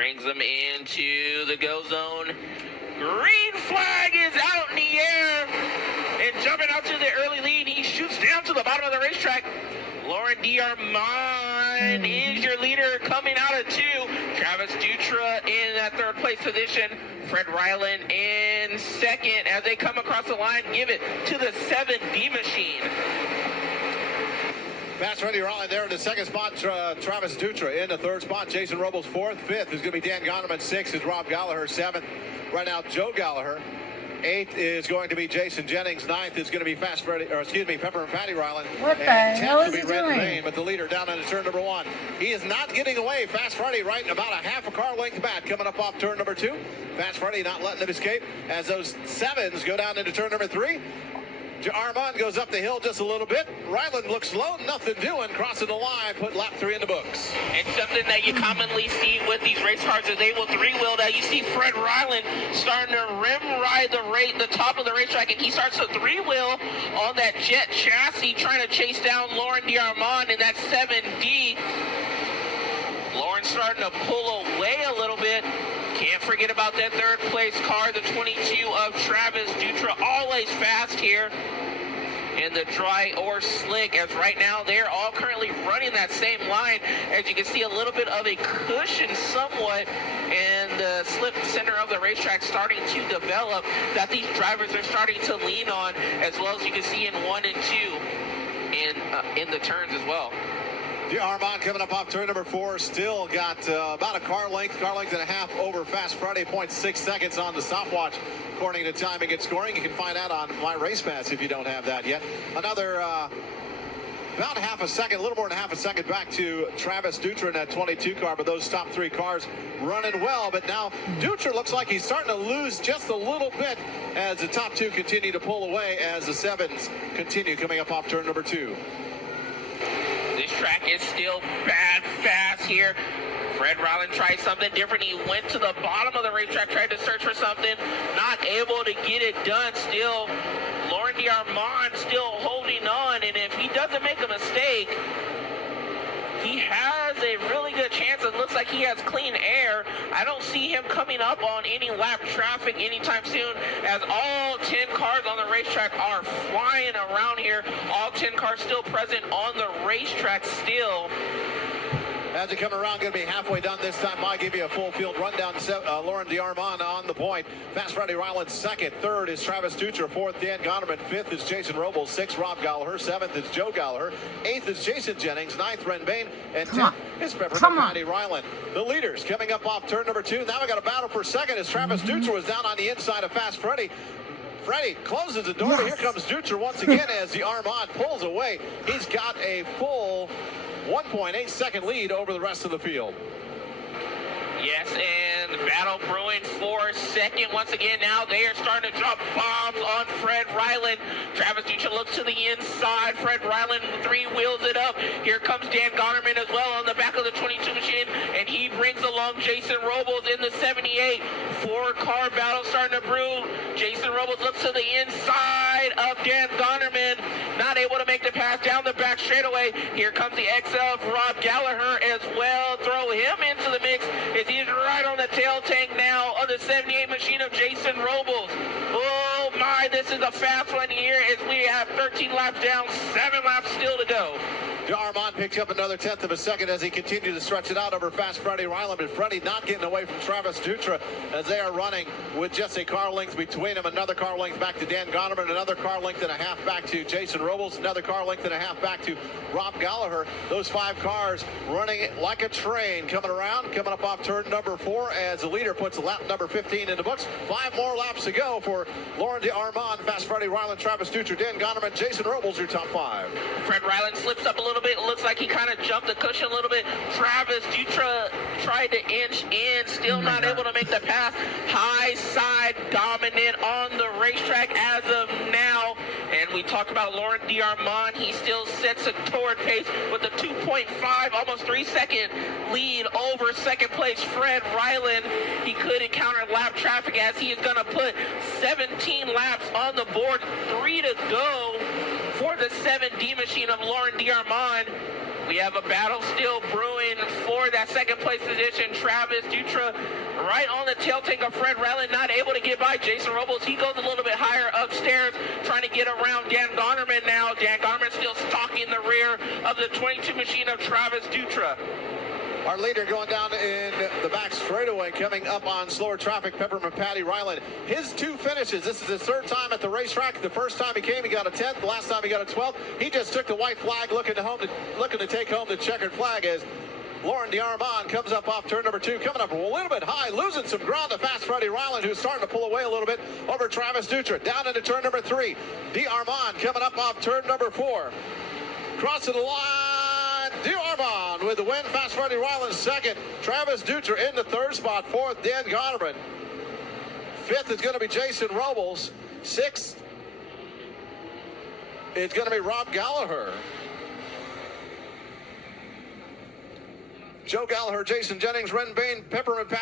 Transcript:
brings them into the go zone. Green flag is out in the air, and jumping out to the early lead, he shoots down to the bottom of the racetrack. Lauren D'Armand is your leader, coming out of 2. Travis Dutra in that third place position. Fred Ryland in second. As they come across the line, give it to the 7D machine. Fast Freddie Ryland there in the second spot. Travis Dutra in the third spot. Jason Robles fourth. Fifth is going to be Dan Gonderman. Sixth is Rob Gallagher. Seventh, right now, Joe Gallagher. Eighth is going to be Jason Jennings. Ninth is going to be Pepper and Patty Ryland. What the hell is he doing? Bain, but the leader down into turn number 1. He is not getting away. Fast Freddy right about a half a car length back coming up off turn number 2. Fast Freddy not letting him escape as those 7s go down into turn number 3. Armand goes up the hill just a little bit. Ryland looks low, nothing doing, crossing the line, put lap 3 in the books. It's something that you commonly see with these race cars as they will 3-wheel that. You see Fred Ryland starting to rim ride the top of the racetrack, and he starts to 3-wheel on that jet chassis, trying to chase down Lauren D'Armand in that 7D. Lauren starting to pull away a little bit. Can't forget about that third place car, the 22 of Travis Dutra, always fast here in the dry or slick, as right now they're all currently running that same line. As you can see, a little bit of a cushion somewhat, and the slip center of the racetrack starting to develop that these drivers are starting to lean on, as well as you can see in 1 and 2 in the turns as well. Armand coming up off turn number 4, still got about a car length and a half over Fast Friday, 0.6 seconds on the stopwatch, according to timing and scoring. You can find out on My Race Pass if you don't have that yet. Another about half a second, a little more than half a second back to Travis Dutra in that 22 car, but those top 3 cars running well. But now Dutra looks like he's starting to lose just a little bit as the top 2 continue to pull away as the 7s continue coming up off turn number 2. This track is still bad fast here. Fred Ryland tried something different. He went to the bottom of the racetrack, tried to search for something, not able to get it done. Still, Lauren D'Armand still holding on, and if he doesn't make a mistake, he has a really good chance. It looks like he has clean air. I don't see him coming up on any lap traffic anytime soon, as all 10 cars on the racetrack are flying around here. All 10 cars still present on the racetrack still. As they come around, going to be halfway done this time. I'll give you a full field rundown. Lauren D'Armand on the point. Fast Freddie Ryland second. Third is Travis Dutra. Fourth, Dan Gonderman. Fifth is Jason Robles. Sixth, Rob Gallagher. Seventh is Joe Gallagher. Eighth is Jason Jennings. Ninth, Ren Bain. And 10th is Pepper and Patty Ryland. The leaders coming up off turn number 2. Now we got a battle for second as Travis Dutra was down on the inside of Fast Freddie. Freddie closes the door. Yes. Here comes Dutra once again as the Armand pulls away. He's got a full 1.8 second lead over the rest of the field. Yes, and the battle brewing for second once again. Now they are starting to drop bombs on Fred Ryland. Travis Dutra looks to the inside. Fred Ryland 3-wheels it up. Here comes Dan Gonderman as well on the back of the 22 machine, and he brings along Jason Robles in the 78. 4-car battle starting to brew. Jason Robles looks to the inside of Dan Gonderman, not able to make the pass down the back straightaway. Here comes the XL of Rob Gallagher as well. Throw him into the mix. He's right on the tail tank now of the 78 machine of Jason Robles. Oh my, this is a fast one here as we have 13 laps down, 7 laps still to go. Armand picks up another 1/10 of a second as he continued to stretch it out over Fast Freddie Ryland, but Freddie not getting away from Travis Dutra as they are running with just a car length between them. Another car length back to Dan Gonderman, another car length and a half back to Jason Robles, another car length and a half back to Rob Gallagher. Those 5 cars running like a train coming around, coming up off turn number 4 as the leader puts lap number 15 in the books. 5 more laps to go for Lauren D'Armand, Fast Freddie Ryland, Travis Dutra, Dan Gonderman, Jason Robles, your top 5. Fred Ryland slips up a little bit. It looks like he kind of jumped the cushion a little bit. Travis Dutra tried to inch in, still not able to make the pass. High side dominant on the racetrack as of now. And we talked about Lauren D'Armand. He still sets a torrid pace with a 2.5, almost 3-second lead over second place Fred Ryland. He could encounter lap traffic as he is going to put 17 laps on the board. 3 to go for the 7D machine of Lauren D'Armand. We have a battle still brewing for that second place position. Travis Dutra right on the tail tank of Fred Ryland, not able to get by Jason Robles. He goes a little bit higher upstairs, trying to get around Dan Gonerman now. Dan Gonerman still stalking the rear of the 22 machine of Travis Dutra. Our leader going down in the back straightaway, coming up on slower traffic, Peppermint Patty Ryland. His 2 finishes. This is his 3rd time at the racetrack. The first time he came, he got a 10th. The last time he got a 12th. He just took the white flag, looking to take home the checkered flag as Lauren DeArmond comes up off turn number 2, coming up a little bit high, losing some ground to Fast Freddie Ryland, who's starting to pull away a little bit over Travis Dutra. Down into turn number 3. DeArmond coming up off turn number 4. Crossing the line, DeArmond with the win. Fast Freddie Ryland 2nd. Travis Dutra in the 3rd spot. 4th, Dan Gonerman. 5th is going to be Jason Robles. 6th is going to be Rob Gallagher. Joe Gallagher, Jason Jennings, Ren Bain, Peppermint Patty.